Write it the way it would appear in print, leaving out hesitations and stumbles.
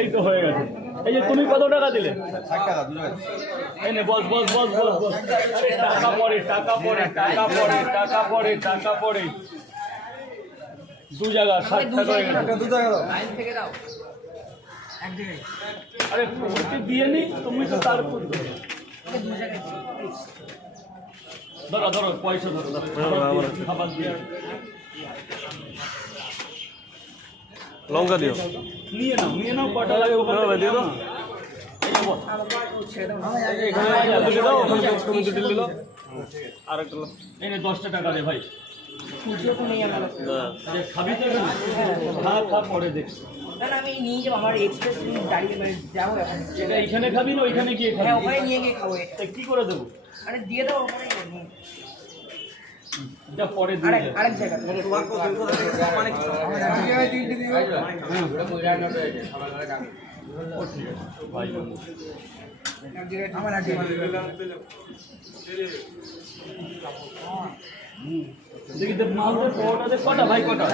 এই তো হয়ে গেছে। এই যে তুমি কত টাকা দিলে? 60 টাকা 2 টাকা। এই নে বস বস বস বস বস। টাকা পড়ে টাকা পড়ে টাকা পড়ে টাকা পড়ে টাকা পড়ে। 2 জায়গা 60 টাকা হয়ে গেছে। 2 টাকা দাও। লাইন থেকে দাও এক জায়গায়। আরে তুমি দিয়ে নি, তুমি তো তারপর ধরো ধরো পয়সা ধরো খাবার দিয়ে লঙ্কা দিও। নিয়ে নাও কটা লাগে ওখানে দিয়ে দাও। এই যে বস। এখানে দাও, ওখানে তুমি দিলে দাও। আর একটা এই নে 10 টাকা দে ভাই। খুঁজিও তো নেই আমার কাছে। আরে খাবি তো এখানে? খা পরে দেখছি। না না আমি নিয়ে যাবো আমার এক্সপ্রেস দাঁড়িয়ে যাবো এখন। এটা এখানে খাবি না ওইখানে গিয়ে খাবি? হ্যাঁ ওখানে নিয়ে গিয়ে খাবো। তা কি করে দেবো? আরে দিয়ে দাও ওখানে। এটা পরে দিয়ে দে। আরেক জায়গা ভাই দেখি মালদের কটা ভাই কটা